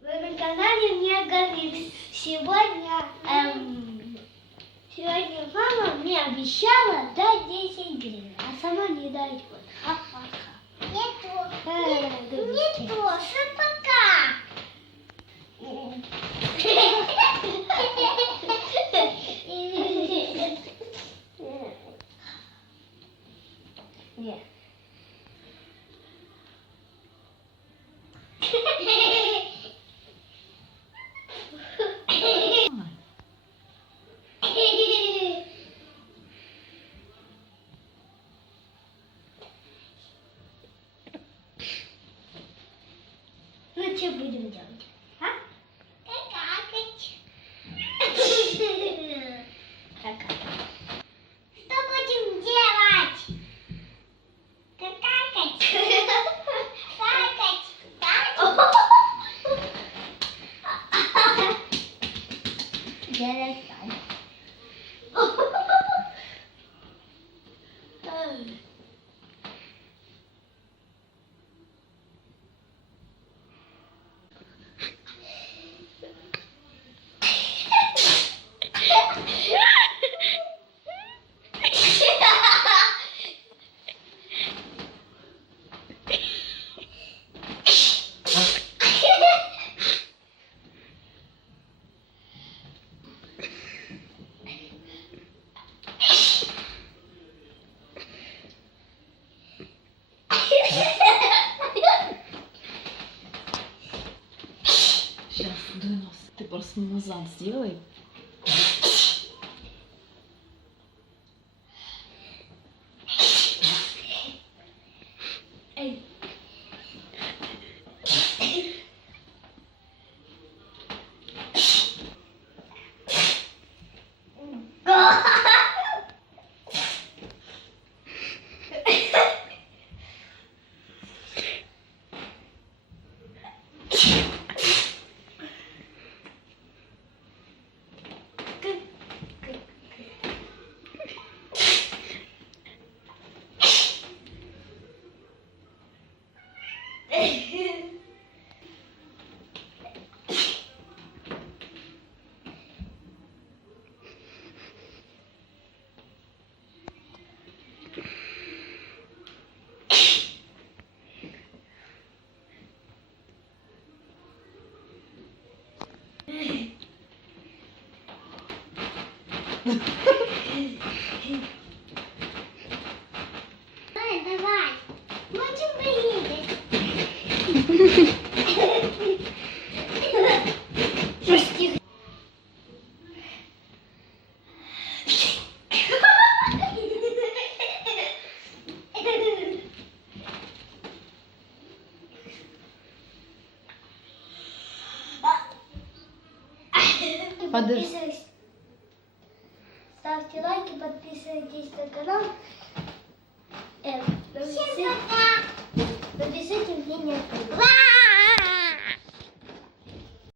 Вы на канале Мегаликс. Сегодня мама мне обещала дать 10 гривен, а сама не дает. Ха-ха-ха. Не то, что пока. Нет. Ну, что будем делать? А? Какать. Какать. Что будем делать? Какать. Какать. Я не знаю. Сейчас, дуй нос. Ты просто назад сделай. Давай. Будем поедать. Прости. Подписывайтесь. Ставьте лайки, подписывайтесь на канал. Напишите мне.